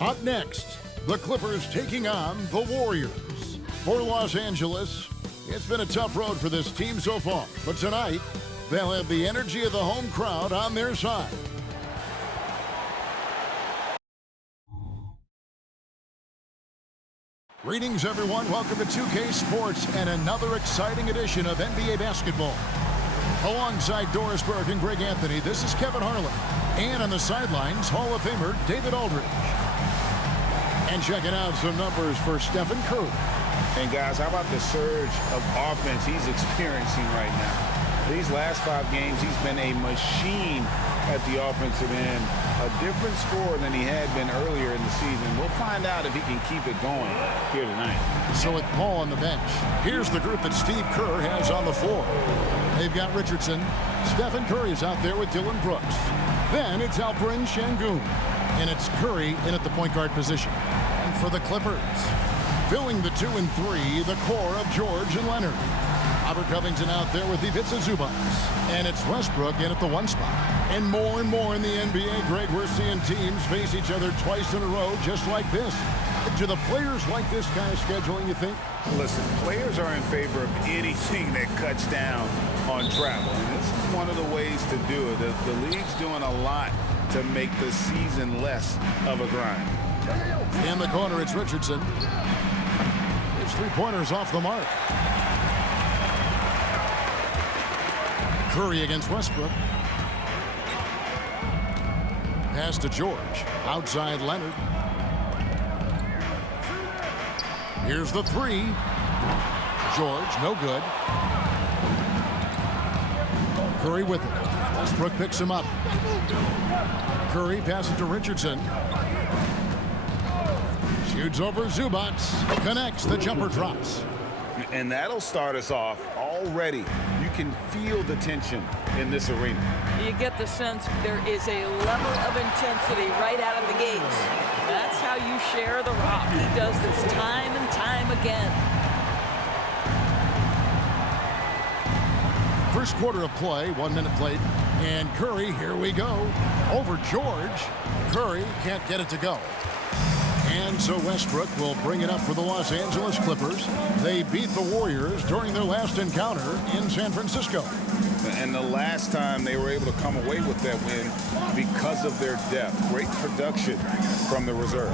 Up next, the Clippers taking on the Warriors. For Los Angeles, it's been a tough road for this team so far, but tonight, they'll have the energy of the home crowd on their side. Greetings, everyone. Welcome to 2K Sports and another exciting edition of NBA basketball. Alongside Doris Burke and Greg Anthony, this is Kevin Harlan. And on the sidelines, Hall of Famer David Aldridge. And checking out some numbers for Stephen Curry. And guys, how about the surge of offense he's experiencing right now? These last 5 games, he's been a machine at the offensive end. A different score than he had been earlier in the season. We'll find out if he can keep it going here tonight. So with Paul on the bench, here's the group that Steve Kerr has on the floor. They've got Richardson. Stephen Curry is out there with Dylan Brooks. Then it's Alperen Sengun. And it's Curry in at the point guard position. And for the Clippers, filling the 2 and 3, the core of George and Leonard. Robert Covington out there with Ivica Zubac. And it's Westbrook in at the 1 spot. And more in the NBA, Greg, we're seeing teams face each other twice in a row just like this. Do the players like this kind of scheduling, you think? Listen, players are in favor of anything that cuts down on travel. And this is one of the ways to do it. The league's doing a lot to make the season less of a grind. In the corner, it's Richardson. His 3-pointers off the mark. Curry against Westbrook. Pass to George. Outside Leonard. Here's the 3. George, no good. Curry with it. Westbrook picks him up. Curry passes to Richardson. Shoots over Zubac. Connects. The jumper drops. And that'll start us off already. You can feel the tension in this arena. You get the sense there is a level of intensity right out of the gates. That's how you share the rock. He does this time and time again. First quarter of play, 1 minute played. And Curry, here we go. Over George. Curry can't get it to go. And so Westbrook will bring it up for the Los Angeles Clippers. They beat the Warriors during their last encounter in San Francisco. And the last time they were able to come away with that win because of their depth. Great production from the reserve.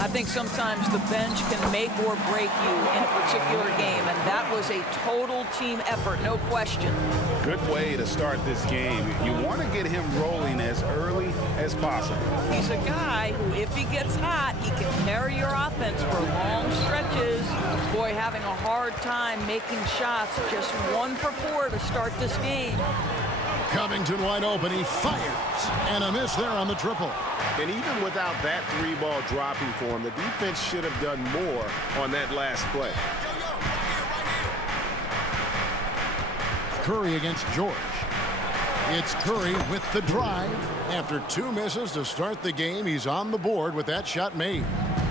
I think sometimes the bench can make or break you in a particular game, and that was a total team effort, no question. Good way to start this game. You want to get him rolling as early as possible. He's a guy who, if he gets hot, he can carry your offense for long stretches. Boy, having a hard time making shots, just 1 for 4 to start this game. Covington wide open. He fires. And a miss there on the triple. And even without that 3-ball dropping for him, the defense should have done more on that last play. Curry against George. It's Curry with the drive. After 2 misses to start the game, he's on the board with that shot made.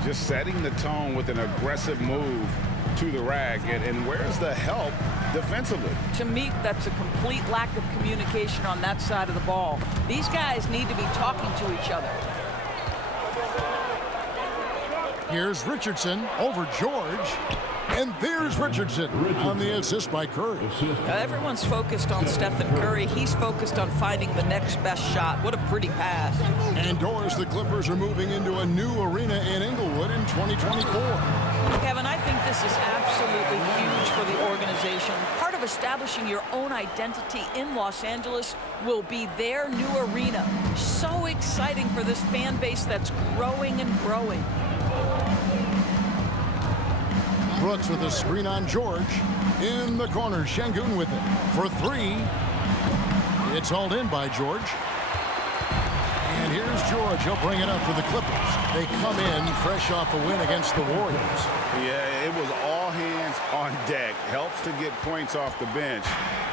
Just setting the tone with an aggressive move to the rack. And where's the help defensively? To me, that's a complete lack of communication on that side of the ball. These guys need to be talking to each other. Here's Richardson over George. And there's Richardson on the assist by Curry. Everyone's focused on Stephen Curry. He's focused on finding the next best shot. What a pretty pass. And Doris, the Clippers are moving into a new arena in Inglewood in 2024. Kevin, I think this is absolutely huge for the organization. Part of establishing your own identity in Los Angeles will be their new arena. So exciting for this fan base that's growing and growing. Brooks with a screen on George. In the corner, Sengun with it. For 3. It's hauled in by George. And here's George. He'll bring it up for the Clippers. They come in fresh off a win against the Warriors. Yeah, it was all hands on deck. Helps to get points off the bench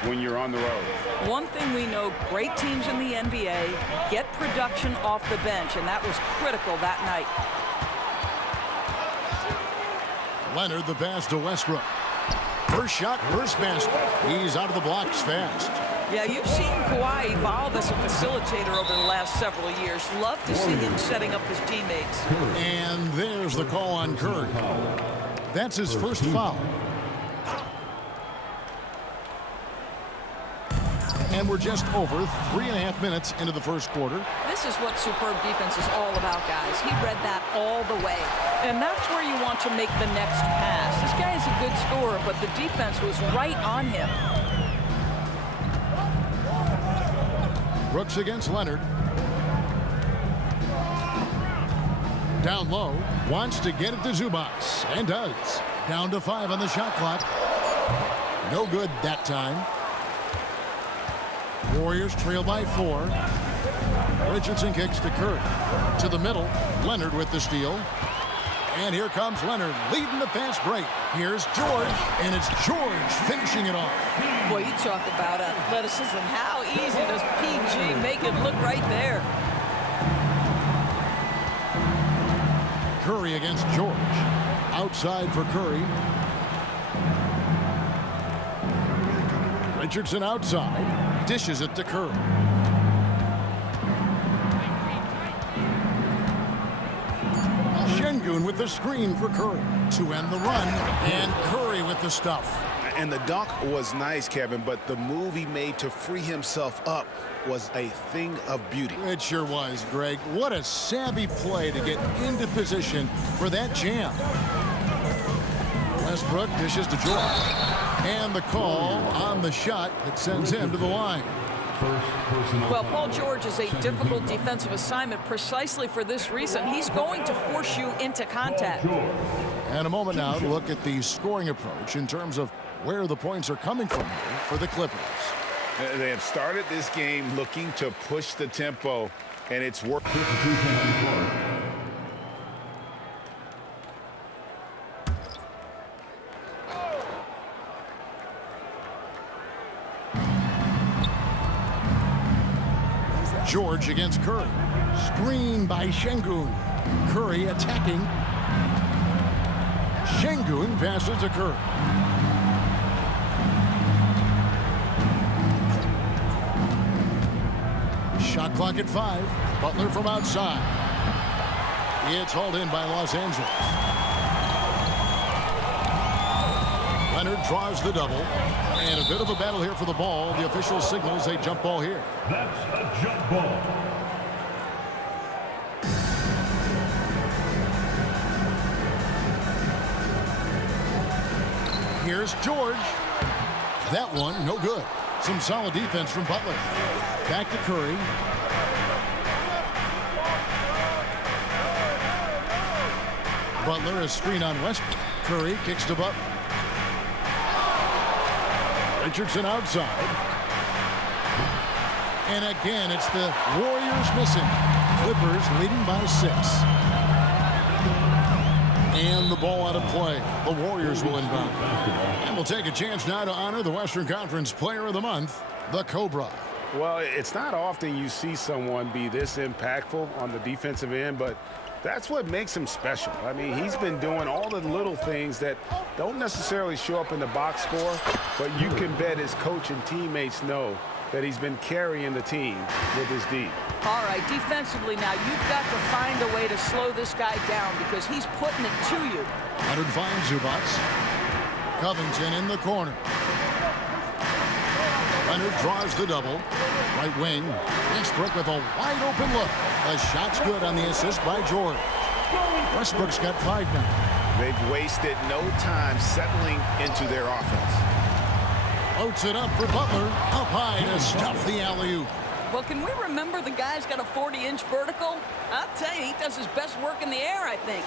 when you're on the road. One thing we know, great teams in the NBA get production off the bench, and that was critical that night. Leonard, the pass to Westbrook. First shot, first basket. He's out of the blocks fast. Yeah, you've seen Kawhi evolve as a facilitator over the last several years. Love to see him setting up his teammates. And there's the call on Curry. That's his first foul. And we're just over 3.5 minutes into the first quarter. This is what superb defense is all about, guys. He read that all the way. And that's where you want to make the next pass. This guy is a good scorer, but the defense was right on him. Brooks against Leonard. Down low. Wants to get it to Zubac. And does. Down to 5 on the shot clock. No good that time. Warriors trail by 4. Richardson kicks to Curry. To the middle. Leonard with the steal. And here comes Leonard leading the fast break. Here's George. And it's George finishing it off. Boy, you talk about athleticism. How easy does PG make it look right there? Curry against George. Outside for Curry. Richardson outside. Dishes it to Curry. Şengün with the screen for Curry to end the run, and Curry with the stuff. And the dunk was nice, Kevin, but the move he made to free himself up was a thing of beauty. It sure was, Greg. What a savvy play to get into position for that jam. Westbrook dishes to George. And the call on the shot that sends him to the line. Well, Paul George is a difficult defensive assignment precisely for this reason. He's going to force you into contact. And a moment now to look at the scoring approach in terms of where the points are coming from here for the Clippers. They have started this game looking to push the tempo, and it's working. George against Curry. Screen by Şengün. Curry attacking. Şengün passes to Curry. Shot clock at 5. Butler from outside. It's hauled in by Los Angeles. Leonard draws the double. And a bit of a battle here for the ball. The official signals a jump ball here. That's a jump ball. Here's George. That one, no good. Some solid defense from Butler. Back to Curry. Butler, a screen on Westbrook. Curry kicks to Butler. Richardson outside. And again, it's the Warriors missing. Clippers leading by 6. And the ball out of play. The Warriors will inbound. And we'll take a chance now to honor the Western Conference Player of the Month, the Cobra. Well, it's not often you see someone be this impactful on the defensive end, but that's what makes him special. I mean, he's been doing all the little things that don't necessarily show up in the box score, but you can bet his coach and teammates know that he's been carrying the team with his D. All right, defensively now, you've got to find a way to slow this guy down because he's putting it to you. Leonard finds Zubac. Covington in the corner. Leonard draws the double. Right wing. Westbrook with a wide open look. The shot's good on the assist by George. Westbrook's got 5 now. They've wasted no time settling into their offense. Floats it up for Butler. Up high to stuff the alley-oop. Well, can we remember the guy's got a 40-inch vertical? I'll tell you, he does his best work in the air, I think.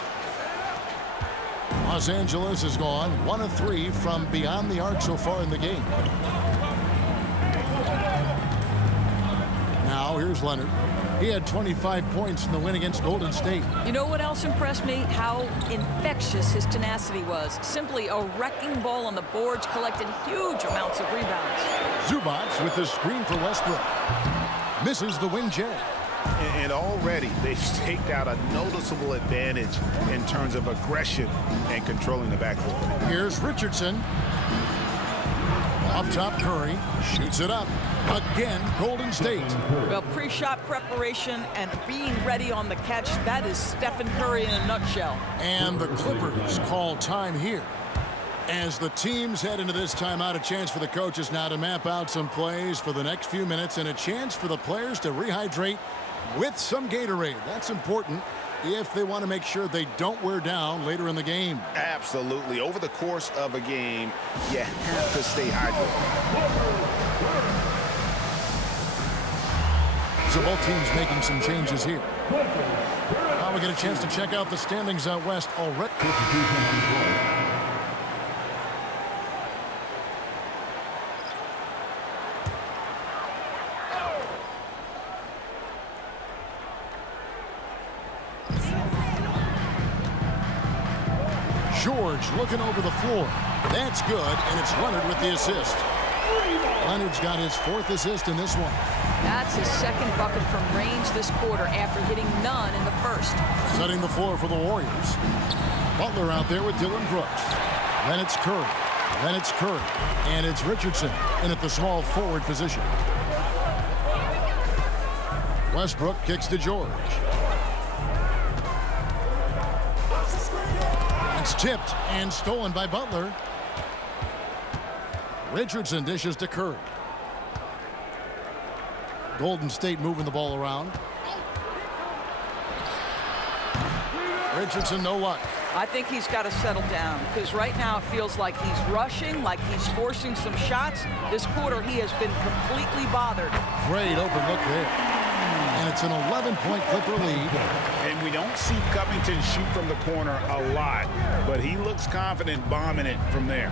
Los Angeles has gone 1 of 3 from beyond the arc so far in the game. Now here's Leonard. He had 25 points in the win against Golden State. You know what else impressed me? How infectious his tenacity was. Simply a wrecking ball on the boards, collected huge amounts of rebounds. Zubac with the screen for Westbrook. Misses the wing J. And already they've staked out a noticeable advantage in terms of aggression and controlling the backboard. Here's Richardson. Up top, Curry shoots it up. Again, Golden State. Well, pre-shot preparation and being ready on the catch, that is Stephen Curry in a nutshell. And the Clippers call time here. As the teams head into this timeout, a chance for the coaches now to map out some plays for the next few minutes and a chance for the players to rehydrate with some Gatorade. That's important if they want to make sure they don't wear down later in the game. Absolutely. Over the course of a game, you have to stay hydrated. So both teams making some changes here. Now we get a chance to check out the standings out west already. George looking over the floor. That's good, and it's Leonard with the assist. Leonard's got his 4th assist in this one. That's his 2nd bucket from range this quarter after hitting none in the first. Setting the floor for the Warriors. Butler out there with Dylan Brooks. Then it's Curry. Then it's Curry. And it's Richardson in at the small forward position. Westbrook kicks to George. It's tipped and stolen by Butler. Richardson dishes to Curry. Golden State moving the ball around. Richardson, no luck. I think he's got to settle down because right now it feels like he's rushing, like he's forcing some shots. This quarter he has been completely bothered. Great open look there. And it's an 11-point Clipper lead. And we don't see Covington shoot from the corner a lot, but he looks confident bombing it from there.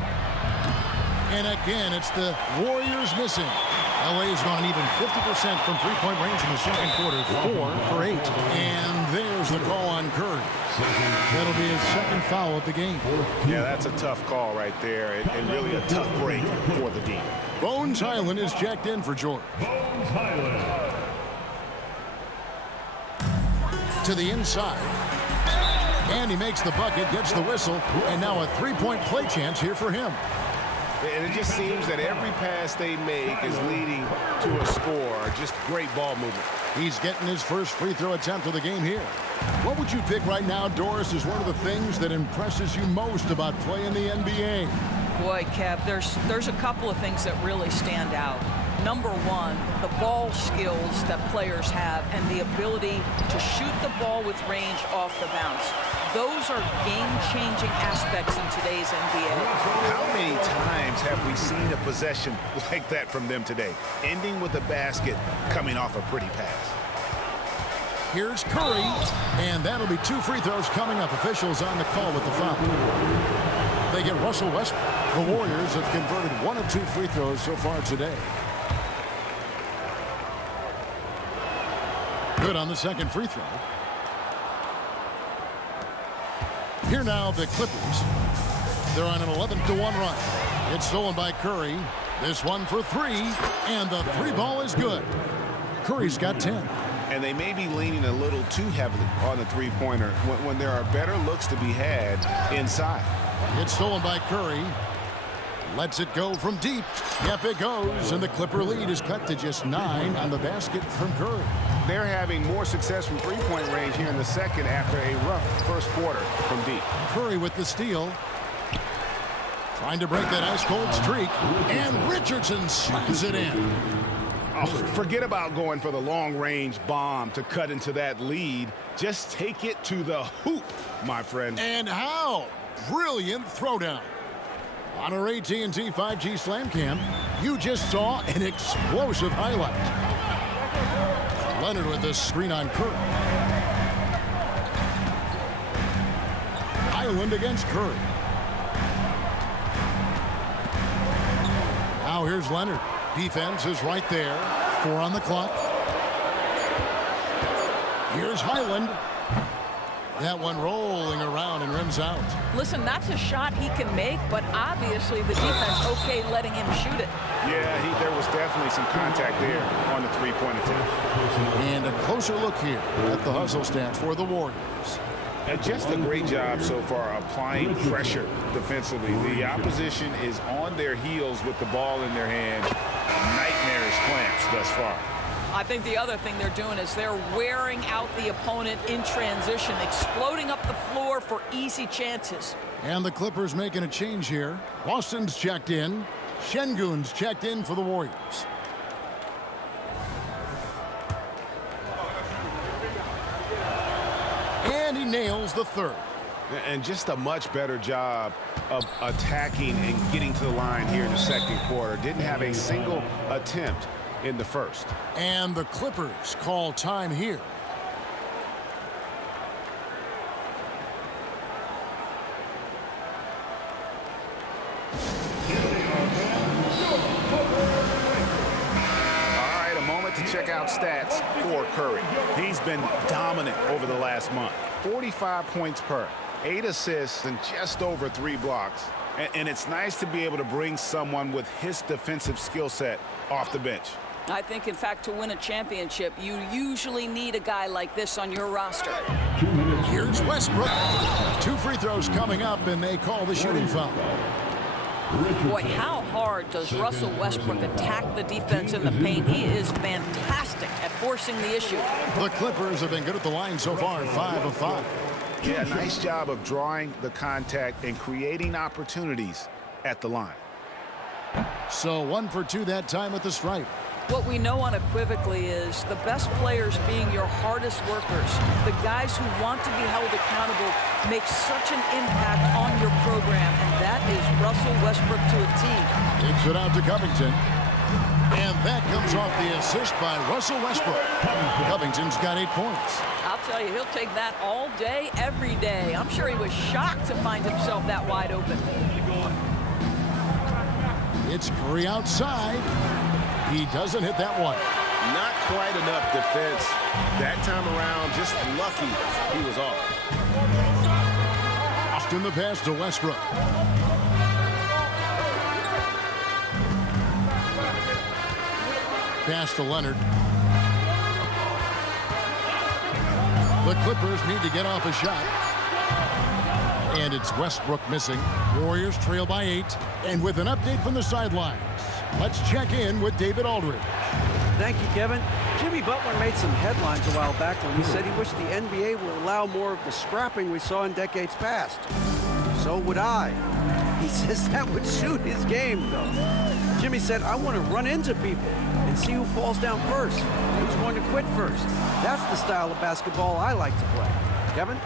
And again, it's the Warriors missing. LA's gone even 50% from three-point range in the second quarter, 4 for 8. And there's the call on Curry. That'll be his 2nd foul of the game. Yeah, that's a tough call right there, and really a tough break for the team. Bones Hyland is checked in for George. Bones Hyland. To the inside. And he makes the bucket, gets the whistle, and now a three-point play chance here for him. And it just seems that every pass they make is leading to a score. Just great ball movement. He's getting his first free throw attempt of the game here. What would you pick right now, Doris, is one of the things that impresses you most about playing the NBA? Boy, Kev, there's a couple of things that really stand out. Number one, the ball skills that players have and the ability to shoot the ball with range off the bounce. Those are game-changing aspects in today's NBA. How many times have we seen a possession like that from them today, ending with a basket coming off a pretty pass? Here's Curry, and that'll be 2 free throws coming up. Officials on the call with the foul. They get Russell Westbrook. The Warriors have converted 1 of 2 free throws so far today. Good on the second free throw. Here now the Clippers. They're on an 11-1 run. It's stolen by Curry. This one for 3, and the 3 ball is good. Curry's got 10. And they may be leaning a little too heavily on the three-pointer when there are better looks to be had inside. It's stolen by Curry. Lets it go from deep. Yep, it goes, and the Clipper lead is cut to just 9 on the basket from Curry. They're having more success from three-point range here in the second after a rough first quarter from deep. Curry with the steal. Trying to break that ice-cold streak, and Richardson slams it in. Oh, forget about going for the long-range bomb to cut into that lead. Just take it to the hoop, my friend. And how brilliant throwdown. On our AT&T 5G Slam Cam, you just saw an explosive highlight. Leonard with the screen on Curry. Hyland against Curry. Now here's Leonard. Defense is right there. 4 on the clock. Here's Hyland. That one rolling around and rims out. Listen, that's a shot he can make, but obviously the defense okay letting him shoot it. Yeah, there was definitely some contact there on the three-point attempt. And a closer look here at the hustle stats for the Warriors. Just a great job so far applying pressure defensively. The opposition is on their heels with the ball in their hand. Nightmarish clamps thus far. I think the other thing they're doing is they're wearing out the opponent in transition, exploding up the floor for easy chances. And the Clippers making a change here. Boston's checked in. Şengün's checked in for the Warriors. And he nails the third. And just a much better job of attacking and getting to the line here in the second quarter. Didn't have a single attempt in the first. And the Clippers call time here. All right, a moment to check out stats for Curry. He's been dominant over the last month. 45 points per, 8 assists, and just over 3 blocks. And it's nice to be able to bring someone with his defensive skill set off the bench. I think, in fact, to win a championship, you usually need a guy like this on your roster. Here's Westbrook. 2 free throws coming up, and they call the shooting foul. Boy, how hard does Russell Westbrook attack the defense in the paint? He is fantastic at forcing the issue. The Clippers have been good at the line so far, 5 of 5. Yeah, nice job of drawing the contact and creating opportunities at the line. So 1 for 2 that time at the stripe. What we know unequivocally is the best players being your hardest workers, the guys who want to be held accountable, make such an impact on your program, and that is Russell Westbrook to a T. Takes it out to Covington. And that comes off the assist by Russell Westbrook. Covington's got 8 points. I'll tell you, he'll take that all day, every day. I'm sure he was shocked to find himself that wide open. It's Curry outside. He doesn't hit that one. Not quite enough defense. That time around, just lucky he was off. Austin the pass to Westbrook. Pass to Leonard. The Clippers need to get off a shot. And it's Westbrook missing. Warriors trail by 8. And with an update from the sidelines, let's check in with David Aldridge. Thank you, Kevin. Jimmy Butler made some headlines a while back when he said he wished the NBA would allow more of the scrapping we saw in decades past. So would I. He says that would suit his game, though. Jimmy said, I want to run into people and see who falls down first, who's going to quit first. That's the style of basketball I like to play. Kevin?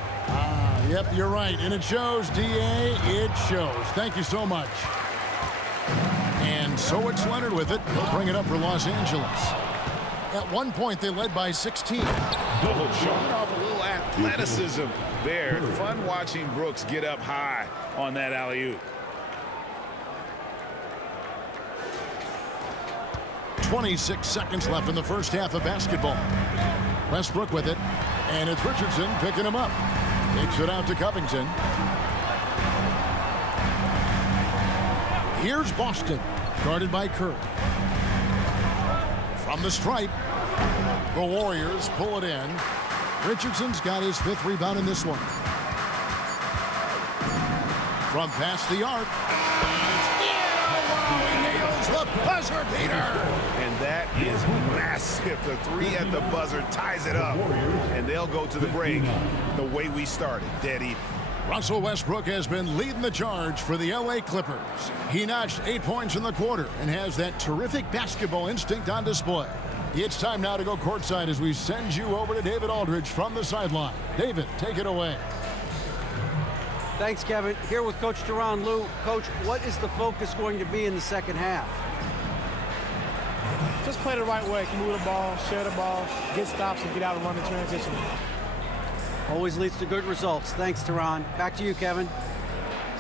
Yep, you're right. And it shows, D.A. It shows. Thank you so much. And so it's Leonard with it. He'll bring it up for Los Angeles. At one point, they led by 16. Showing off a little athleticism there. Fun watching Brooks get up high on that alley-oop. 26 seconds left in the first half of basketball. Westbrook with it. And it's Richardson picking him up. Takes it out to Covington. Here's Boston, guarded by Kerr. From the stripe, the Warriors pull it in. Richardson's got his 5th rebound in this one. From past the arc. He nails the buzzer beater. And that is massive. The 3 at the buzzer ties it up. And they'll go to the break the way we started, dead even. Russell Westbrook has been leading the charge for the LA Clippers. He notched 8 points in the quarter and has that terrific basketball instinct on display. It's time now to go courtside as we send you over to David Aldridge from the sideline. David, take it away. Thanks, Kevin. Here with Coach Tyronn Lue. Coach, what is the focus going to be in the second half? Just play the right way, move the ball, share the ball, get stops, and get out and run the transition. Always leads to good results. Thanks, Tyronn. Back to you, Kevin.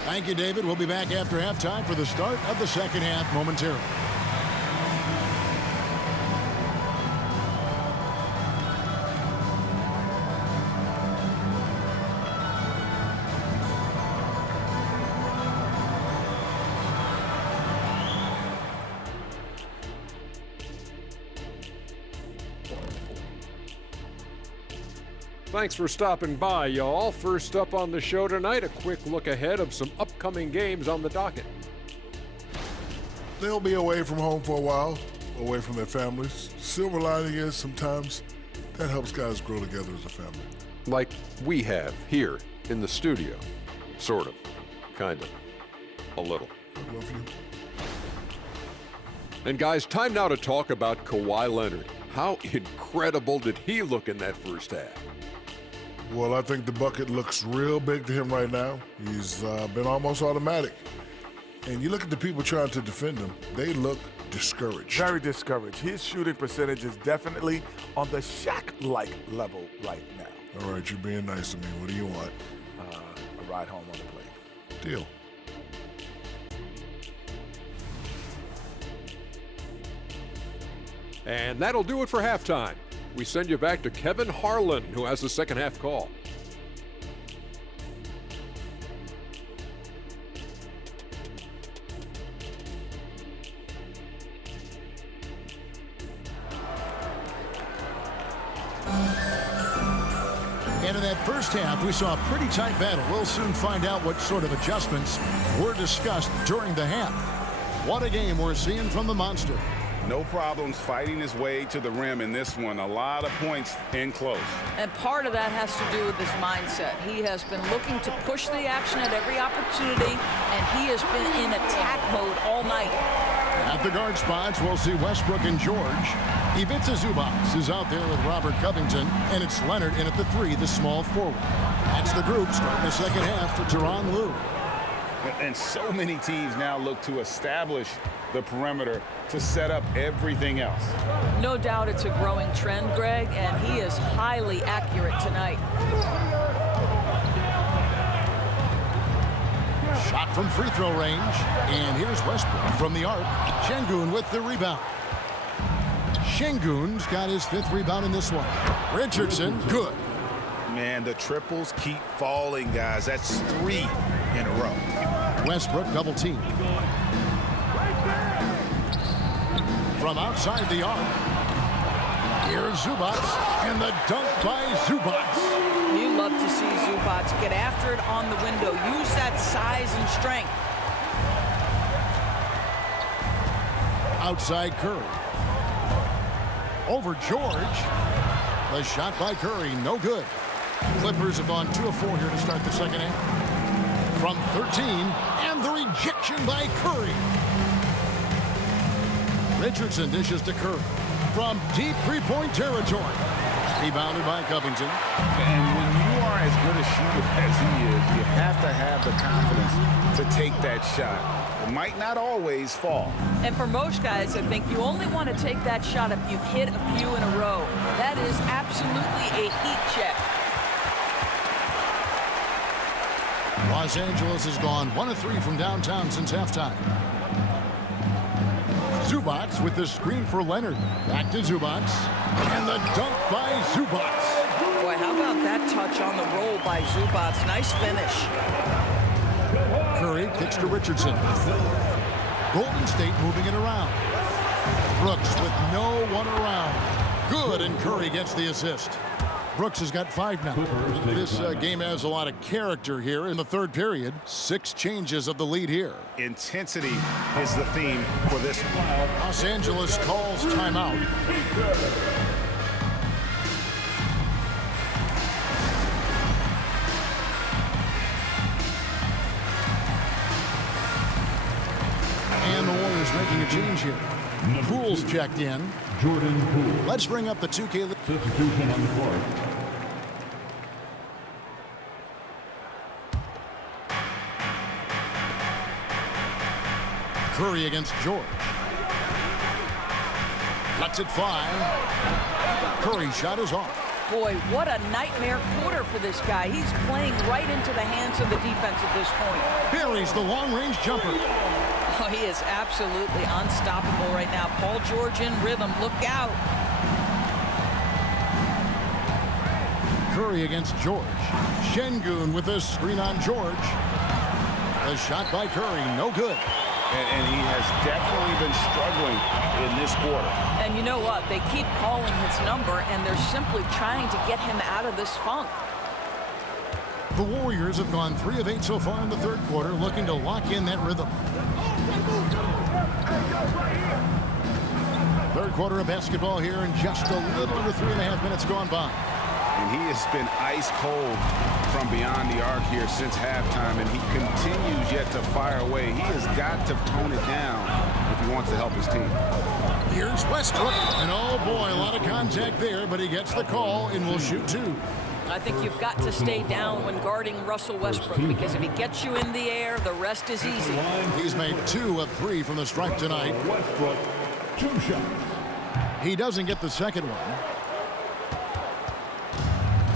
Thank you, David. We'll be back after halftime for the start of the second half momentarily. Thanks for stopping by, y'all. First up on the show tonight, a quick look ahead of some upcoming games on the docket. They'll be away from home for a while, away from their families. Silver lining is sometimes that helps guys grow together as a family. Like we have here in the studio. Sort of. Kind of. A little. I love you. And guys, time now to talk about Kawhi Leonard. How incredible did he look in that first half? Well, I think the bucket looks real big to him right now. He's been almost automatic. And you look at the people trying to defend him, they look discouraged. Very discouraged. His shooting percentage is definitely on the Shaq-like level right now. All right, you're being nice to me. What do you want? A ride home on the plane. Deal. And that'll do it for halftime. We send you back to Kevin Harlan, who has the second half call. And in that first half, we saw a pretty tight battle. We'll soon find out what sort of adjustments were discussed during the half. What a game we're seeing from the Monster. No problems fighting his way to the rim in this one. A lot of points in close. And part of that has to do with his mindset. He has been looking to push the action at every opportunity, and he has been in attack mode all night. At the guard spots, we'll see Westbrook and George. Ivica Zubac is out there with Robert Covington, and it's Leonard in at the 3, the small forward. That's the group starting the second half for Tyronn Lue. And so many teams now look to establish the perimeter to set up everything else. No doubt it's a growing trend, Greg, and he is highly accurate tonight. Shot from free throw range, and here's Westbrook from the arc. Şengün with the rebound. Şengün's got his 5th rebound in this one. Richardson, good. Man, the triples keep falling, guys. That's 3 in a row. Westbrook double team. From outside the arc. Here's Zubac, and the dunk by Zubac. You love to see Zubac get after it on the window. Use that size and strength. Outside Curry. Over George. The shot by Curry, no good. Clippers have gone 2 of 4 here to start the second half. From 13, and the rejection by Curry. Richardson dishes to Curry from deep three-point territory. Rebounded by Covington. And when you are as good a shooter as he is, you have to have the confidence to take that shot. It might not always fall. And for most guys, I think you only want to take that shot if you've hit a few in a row. That is absolutely a heat check. Los Angeles has gone 1 of 3 from downtown since halftime. Zubac with the screen for Leonard. Back to Zubac. And the dunk by Zubac. Boy, how about that touch on the roll by Zubac? Nice finish. Curry kicks to Richardson. Golden State moving it around. Brooks with no one around. Good, and Curry gets the assist. Brooks has got 5 now. This game has a lot of character here in the third period. 6 changes of the lead here. Intensity is the theme for this one. Los Angeles calls timeout. And the Warriors making a change here. Poole's checked in. Jordan Poole. Let's bring up the 2K. Substitution on the court. Curry against George. Lets it fly. Curry shot is off. Boy, what a nightmare quarter for this guy. He's playing right into the hands of the defense at this point. Buries the long-range jumper. Oh, he is absolutely unstoppable right now. Paul George in rhythm. Look out. Curry against George. Şengün with a screen on George. The shot by Curry, no good. And he has definitely been struggling in this quarter. And you know what? They keep calling his number, and they're simply trying to get him out of this funk. The Warriors have gone 3 of 8 so far in the third quarter, looking to lock in that rhythm. Third quarter of basketball here, and just a little under 3.5 minutes gone by. And he has been ice cold from beyond the arc here since halftime, and he continues yet to fire away. He has got to tone it down if he wants to help his team. Here's Westbrook, and oh boy, a lot of contact there, but he gets the call and will shoot 2. I think you've got to stay down when guarding Russell Westbrook, because if he gets you in the air, the rest is easy. He's made 2 of 3 from the stripe tonight. Westbrook, 2 shots. He doesn't get the second one.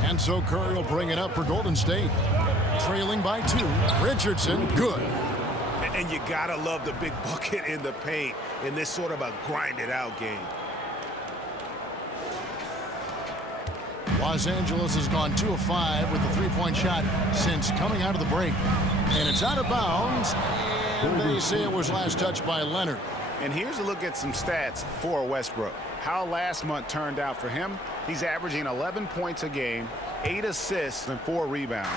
And so Curry will bring it up for Golden State. Trailing by 2. Richardson, good. And you gotta love the big bucket in the paint in this sort of a grinded-out game. Los Angeles has gone 2 of 5 with the three-point shot since coming out of the break. And it's out of bounds. And they say it was last touched by Leonard. And here's a look at some stats for Westbrook. How last month turned out for him. He's averaging 11 points a game, 8 assists, and 4 rebounds.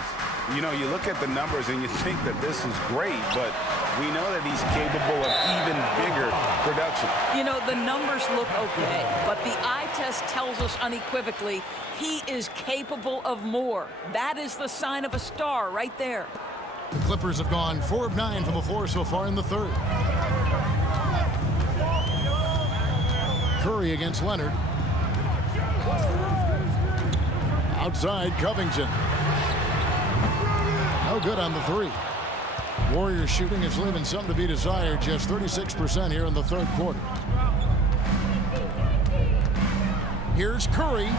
You know, you look at the numbers and you think that this is great, but we know that he's capable of even bigger production. You know, the numbers look okay, but the eye test tells us unequivocally he is capable of more. That is the sign of a star right there. The Clippers have gone 4 of 9 from the floor so far in the third. Curry against Leonard. Outside, Covington. No good on the 3. Warriors shooting is leaving something to be desired. Just 36% here in the third quarter. Here's Curry.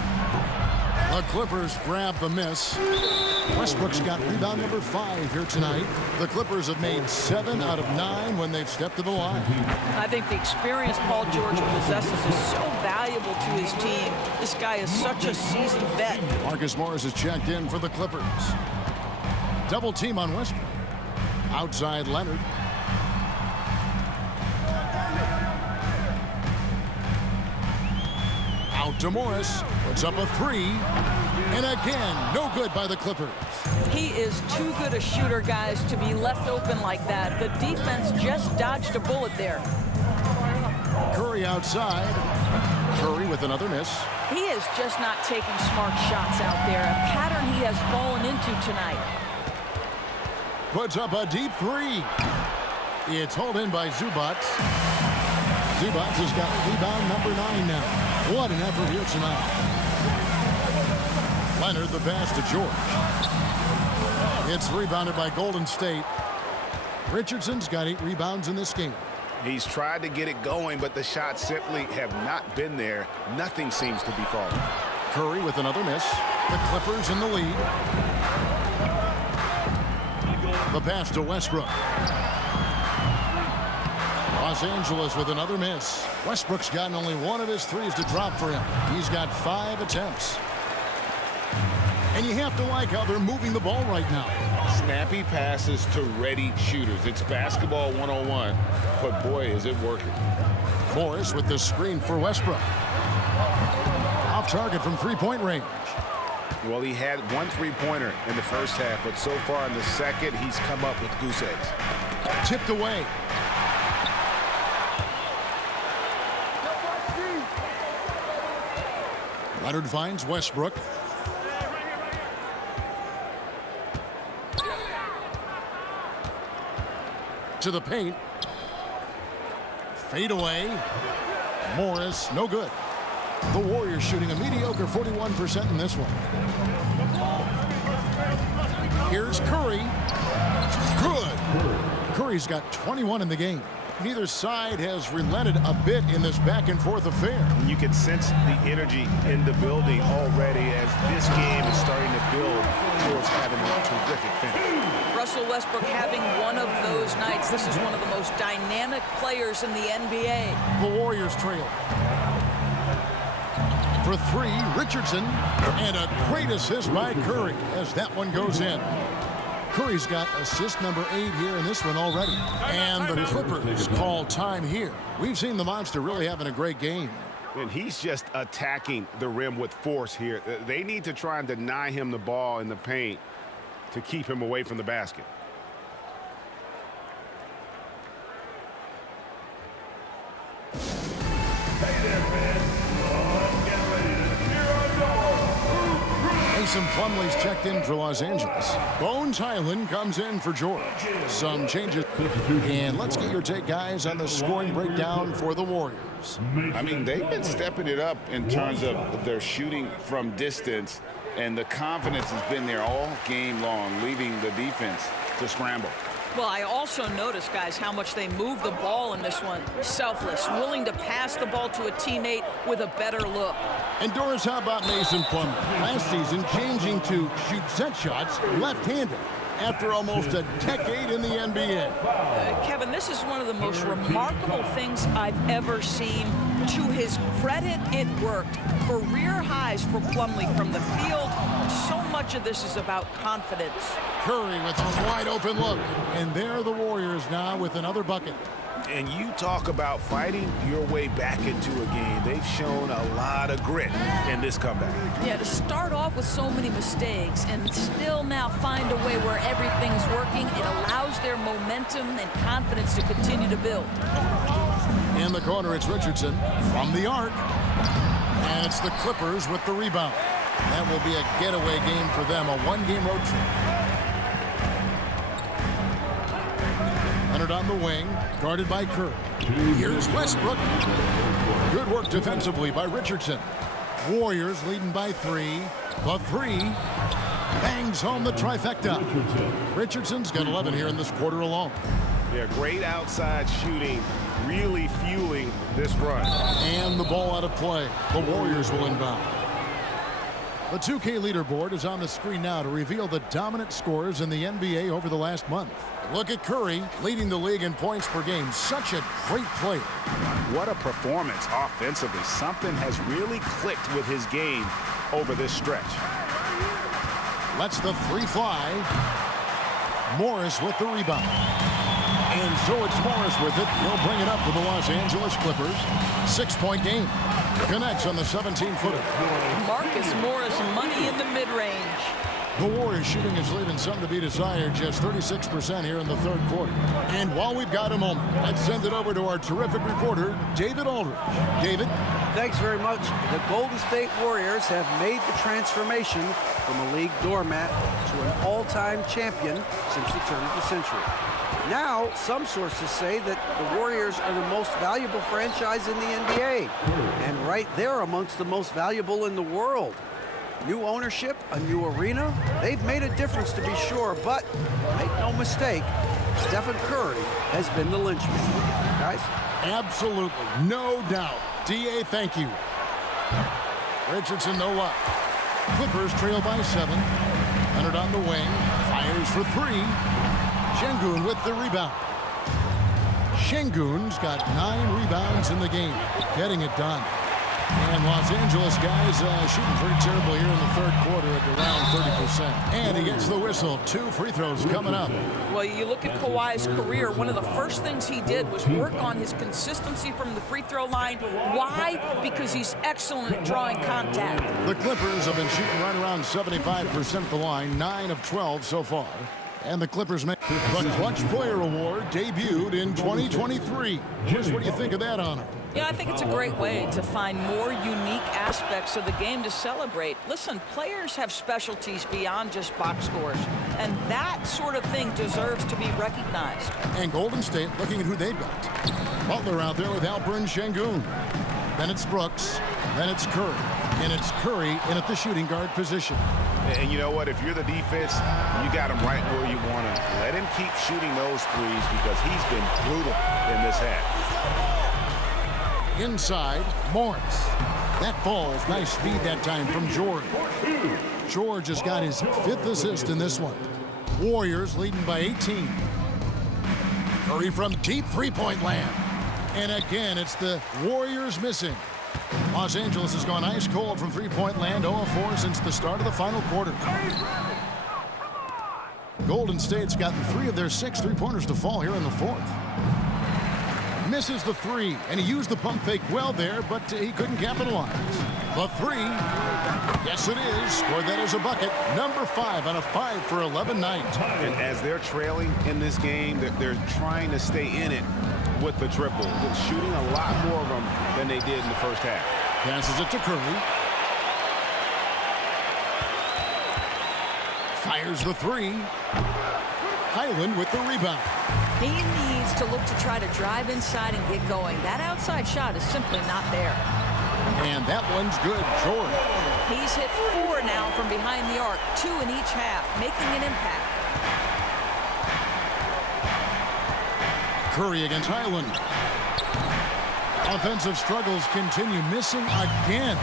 The Clippers grab the miss. Westbrook's got rebound number 5 here tonight. The Clippers have made 7 out of 9 when they've stepped to the line. I think the experience Paul George possesses is so valuable to his team. This guy is such a seasoned vet. Marcus Morris is checked in for the Clippers. Double team on Westbrook. Outside Leonard. Out to Morris. Puts up a 3. And again, no good by the Clippers. He is too good a shooter, guys, to be left open like that. The defense just dodged a bullet there. Curry outside. Curry with another miss. He is just not taking smart shots out there. A pattern he has fallen into tonight. Puts up a deep 3. It's hauled in by Zubac. Zubac has got rebound number 9 now. What an effort here tonight. Leonard, the pass to George. It's rebounded by Golden State. Richardson's got 8 rebounds in this game. He's tried to get it going, but the shots simply have not been there. Nothing seems to be falling. Curry with another miss. The Clippers in the lead. The pass to Westbrook. Los Angeles with another miss. Westbrook's gotten only 1 of his 3s to drop for him. He's got 5 attempts. And you have to like how they're moving the ball right now. Snappy passes to ready shooters. It's basketball 101, but boy, is it working. Morris with the screen for Westbrook. Off target from three-point range. Well, he had 1 3-pointer in the first half, but so far in the second, he's come up with goose eggs. Tipped away. Leonard finds Westbrook. To the paint. Fade away. Morris, no good. The Warriors shooting a mediocre 41% in this one. Here's Curry. Good. Curry's got 21 in the game. Neither side has relented a bit in this back-and-forth affair. You can sense the energy in the building already as this game is starting to build towards having a terrific finish. Russell Westbrook having one of those nights. This is one of the most dynamic players in the NBA. The Warriors trail. For 3, Richardson. And a great assist by Curry as that one goes in. Curry's got assist number 8 here in this one already. And the Clippers call time here. We've seen the Monster really having a great game. And he's just attacking the rim with force here. They need to try and deny him the ball in the paint to keep him away from the basket. Hey there, fans. Get ready to cheer on your Mason Plumlee's checked in for Los Angeles. Bones Highland comes in for George. Some changes. And let's get your take, guys, on the scoring breakdown for the Warriors. I mean, they've been stepping it up in terms of their shooting from distance, and the confidence has been there all game long, leaving the defense to scramble. Well, I also noticed, guys, how much they moved the ball in this one. Selfless, willing to pass the ball to a teammate with a better look. And Doris, how about Mason Plumlee? Last season, changing to shoot set shots left-handed after almost a decade in the NBA. Kevin, this is one of the most remarkable things I've ever seen. To his credit, it worked. Career highs for Plumlee from the field. So much of this is about confidence. Curry with a wide-open look. And there are the Warriors now with another bucket. And you talk about fighting your way back into a game. They've shown a lot of grit in this comeback. Yeah, to start off with so many mistakes and still now find a way where everything's working, it allows their momentum and confidence to continue to build. In the corner, it's Richardson from the arc. And it's the Clippers with the rebound. That will be a getaway game for them, a one-game road trip. Leonard on the wing, guarded by Curry. Here's Westbrook. Good work defensively by Richardson. Warriors leading by 3. The 3 bangs home the trifecta. Richardson's got 11 here in this quarter alone. Yeah, great outside shooting, really fueling this run. And the ball out of play. The Warriors will inbound. The 2K leaderboard is on the screen now to reveal the dominant scorers in the NBA over the last month. Look at Curry leading the league in points per game. Such a great player. What a performance offensively. Something has really clicked with his game over this stretch. Lets the 3 fly. Morris with the rebound. And so it's Morris with it. He'll bring it up for the Los Angeles Clippers. 6-point game. Connects on the 17-footer. Marcus Morris, money in the mid-range. The Warriors shooting is leaving some to be desired, just 36% here in the third quarter. And while we've got a moment, let's send it over to our terrific reporter, David Aldridge. David? Thanks very much. The Golden State Warriors have made the transformation from a league doormat to an all-time champion since the turn of the century. Now, some sources say that the Warriors are the most valuable franchise in the NBA, and right there amongst the most valuable in the world. New ownership, a new arena, they've made a difference to be sure, but make no mistake, Stephen Curry has been the linchpin. Guys? Absolutely, no doubt. D.A., thank you. Richardson, no luck. Clippers trail by 7. Leonard on the wing, fires for 3. Şengün with the rebound. Şengün's got 9 rebounds in the game, getting it done. And Los Angeles guys shooting pretty terrible here in the third quarter at around 30%. And he gets the whistle. 2 free throws coming up. Well, you look at Kawhi's career, one of the first things he did was work on his consistency from the free throw line. Why? Because he's excellent at drawing contact. The Clippers have been shooting right around 75% at the line, 9 of 12 so far. And the Clippers make the Clutch Player Award debuted in 2023. What do you think of that honor? Yeah, I think it's a great way to find more unique aspects of the game to celebrate. Listen, players have specialties beyond just box scores, and that sort of thing deserves to be recognized. And Golden State looking at who they've got. Butler out there with Alperen Şengün. Then it's Brooks. Then it's Curry. And it's Curry in at the shooting guard position. And you know what? If you're the defense, you got him right where you want him. Let him keep shooting those threes because he's been brutal in this half. Inside, Morris. That falls. Nice speed that time from George. George has got his 5th assist in this one. Warriors leading by 18. Curry from deep three-point land. And again, it's the Warriors missing. Los Angeles has gone ice cold from three-point land, 0-4 since the start of the final quarter. Golden State's gotten 3 of their 6 three-pointers to fall here in the 4th. Misses the 3, and he used the pump fake well there, but he couldn't capitalize. The 3, yes it is, scored that as a bucket. Number 5 on a 5 for 11 night. And as they're trailing in this game, they're trying to stay in it with the triple. They're shooting a lot more of them than they did in the first half. Passes it to Curry. Fires the 3. Highland with the rebound. He needs to look to try to drive inside and get going. That outside shot is simply not there. And that one's good. George. He's hit 4 now from behind the arc, 2 in each half, making an impact. Curry against Highland. Offensive struggles continue, missing again.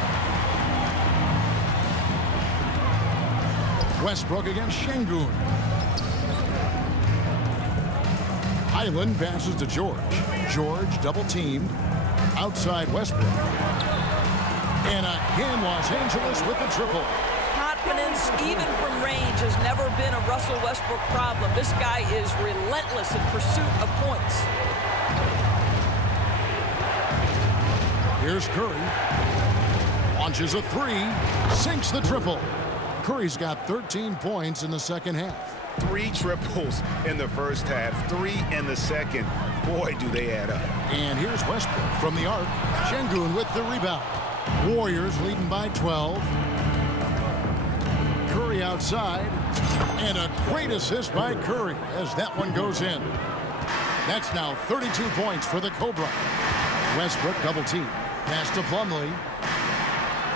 Westbrook against Şengün. Highland passes to George. George double teamed. Outside Westbrook. And again, Los Angeles with the triple. Confidence, even from range, has never been a Russell Westbrook problem. This guy is relentless in pursuit of points. Here's Curry. Launches a 3. Sinks the triple. Curry's got 13 points in the second half. 3 triples in the first half, 3 in the second. Boy, do they add up. And here's Westbrook from the arc. Şengün with the rebound. Warriors leading by 12. Curry outside. And a great assist by Curry as that one goes in. That's now 32 points for the Cobra. Westbrook double team. Pass to Plumlee.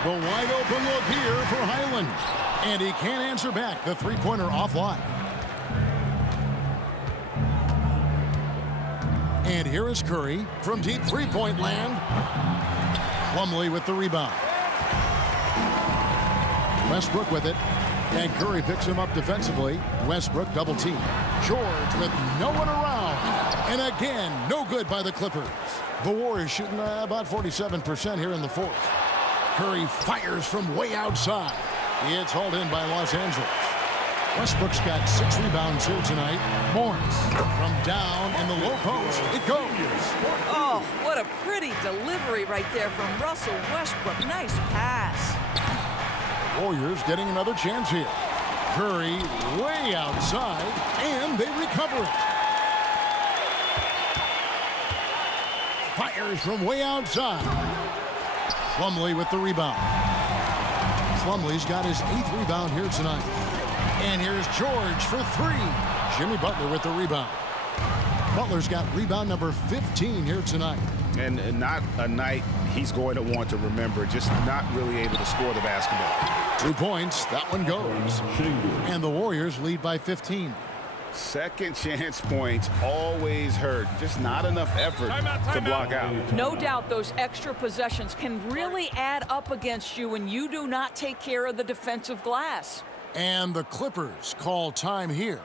The wide open look here for Highland. And he can't answer back. The three-pointer offline. And here is Curry from deep three-point land. Plumlee with the rebound. Westbrook with it. And Curry picks him up defensively. Westbrook double team. George with no one around. And again, no good by the Clippers. The Warriors shooting about 47% here in the 4th. Curry fires from way outside. It's hauled in by Los Angeles. Westbrook's got 6 rebounds here tonight. Morris from down in the low post. It goes. Oh, what a pretty delivery right there from Russell Westbrook. Nice pass. Warriors getting another chance here. Curry way outside, and they recover it. Fires from way outside. Plumlee with the rebound. Plumlee's got his 8th rebound here tonight. And here's George for 3. Jimmy Butler with the rebound. Butler's got rebound number 15 here tonight. And not a night he's going to want to remember, just not really able to score the basketball. 2 points, that one goes. And the Warriors lead by 15. Second chance points always hurt. Just not enough effort to block out. No doubt those extra possessions can really add up against you when you do not take care of the defensive glass. And the Clippers call time here.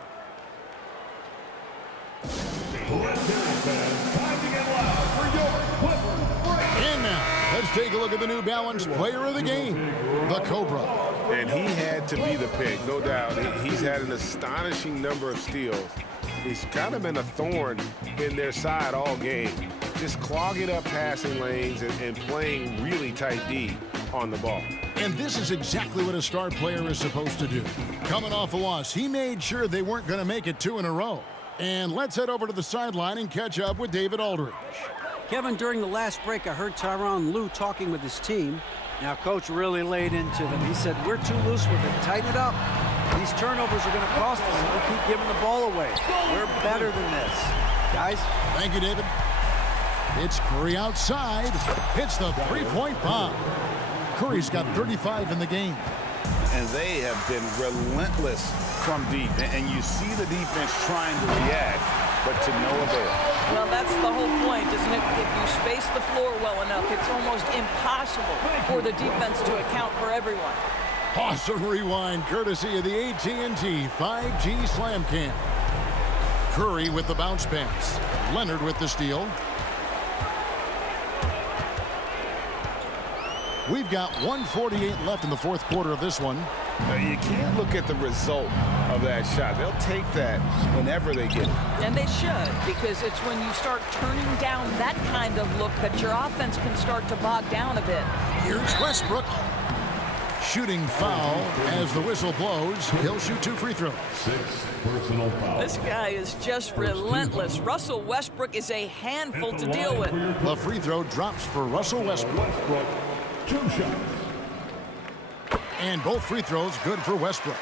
And now, let's take a look at the New Balance player of the game, the Cobra. And he had to be the pick, no doubt. He's had an astonishing number of steals. He's kind of been a thorn in their side all game, just clogging up passing lanes and playing really tight D on the ball. And this is exactly what a star player is supposed to do. Coming off a loss, he made sure they weren't going to make it 2 in a row. And let's head over to the sideline and catch up with David Aldridge. Kevin, during the last break, I heard Tyronn Lue talking with his team. Now, Coach really laid into them. He said, we're too loose with it. Tighten it up. These turnovers are going to cost us if we keep giving the ball away. We're better than this. Guys? Thank you, David. It's Curry outside. Hits the three-point bomb. Curry's got 35 in the game. And they have been relentless from deep. And you see the defense trying to react, but to no avail. Well, that's the whole point, isn't it? If you space the floor well enough, it's almost impossible for the defense to account for everyone. Awesome rewind, courtesy of the AT&T 5G Slam Cam. Curry with the bounce pass. Leonard with the steal. We've got 1:48 left in the 4th quarter of this one. You can't look at the result of that shot. They'll take that whenever they get it. And they should, because it's when you start turning down that kind of look that your offense can start to bog down a bit. Here's Westbrook. Shooting foul as the whistle blows. He'll shoot 2 free throws. 6 personal fouls. This guy is just relentless. Russell Westbrook is a handful to deal with. The free throw drops for Russell Westbrook. Westbrook, 2 shots. And both free throws good for Westbrook.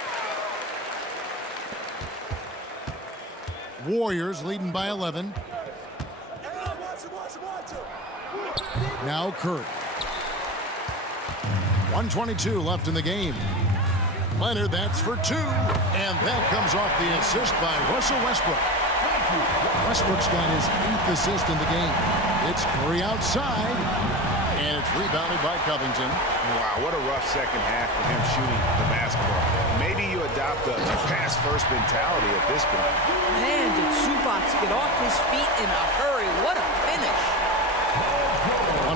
Warriors leading by 11. Now Curry. 1:22 left in the game. Leonard, that's for 2. And that comes off the assist by Russell Westbrook. Westbrook's got his 8th assist in the game. It's Curry outside. And it's rebounded by Covington. Wow, what a rough second half for him shooting the basketball. Maybe you adopt a pass-first mentality at this point. Man, did Zubac get off his feet in a hurry. What a finish.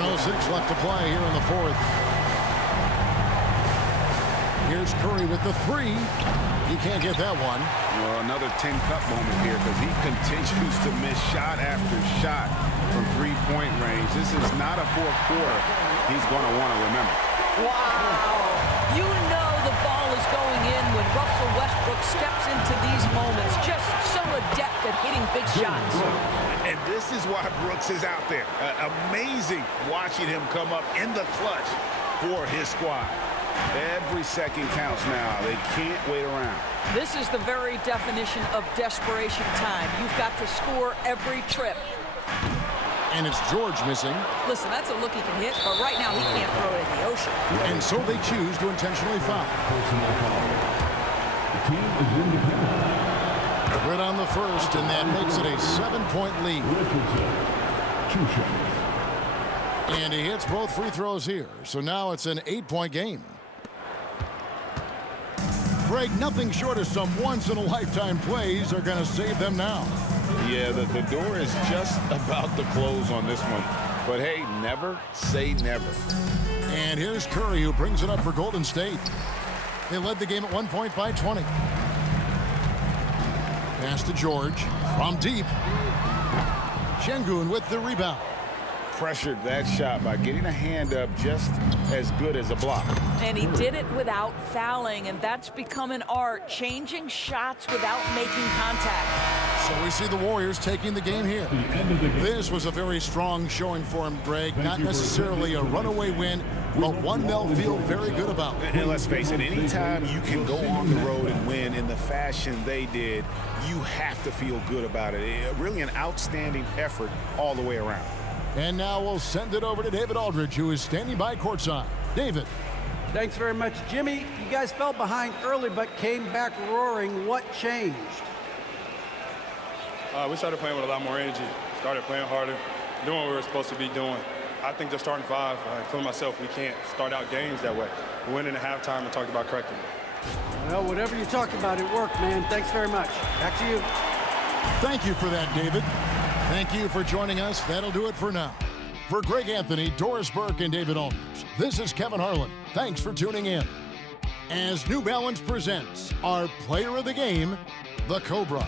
1:06 left to play here in the 4th. Here's Curry with the 3. He can't get that one. Well, another 10-cup moment here because he continues to miss shot after shot from three-point range. This is not a fourth quarter he's going to want to remember. Wow. You know the ball is going in when Russell Westbrook steps into these moments. Just so adept at hitting big shots. And this is why Brooks is out there. Amazing watching him come up in the clutch for his squad. Every second counts now. They can't wait around. This is the very definition of desperation time. You've got to score every trip. And it's George missing. Listen, that's a look he can hit, but right now he can't throw it in the ocean. And so they choose to intentionally foul. Personal foul. The team is independent. Good on the first, and that makes it a 7-point lead. Richardson, 2 shots. And he hits both free throws here. So now it's an 8-point game. Greg, nothing short of some once-in-a-lifetime plays are going to save them now. Yeah, the door is just about to close on this one. But hey, never say never. And here's Curry, who brings it up for Golden State. They led the game at 1 point by 20. Pass to George from deep. Şengün with the rebound. Pressured that shot by getting a hand up just as good as a block. And he did it without fouling, and that's become an art, changing shots without making contact. So we see the Warriors taking the game here. This was a very strong showing for him, Greg. Not necessarily a runaway win, but one they'll feel very good about. And let's face it, anytime you can go on the road and win in the fashion they did, you have to feel good about it. Really an outstanding effort all the way around. And now we'll send it over to David Aldridge, who is standing by courtside. David. Thanks very much, Jimmy. You guys fell behind early but came back roaring. What changed? We started playing with a lot more energy, started playing harder, doing what we were supposed to be doing. I think the starting 5, including myself, we can't start out games that way. We went into halftime and talked about correcting it. Well, whatever you talk about, it worked, man. Thanks very much. Back to you. Thank you for that, David. Thank you for joining us. That'll do it for now. For Greg Anthony, Doris Burke, and David Aldridge, this is Kevin Harlan. Thanks for tuning in. As New Balance presents our player of the game, the Cobra.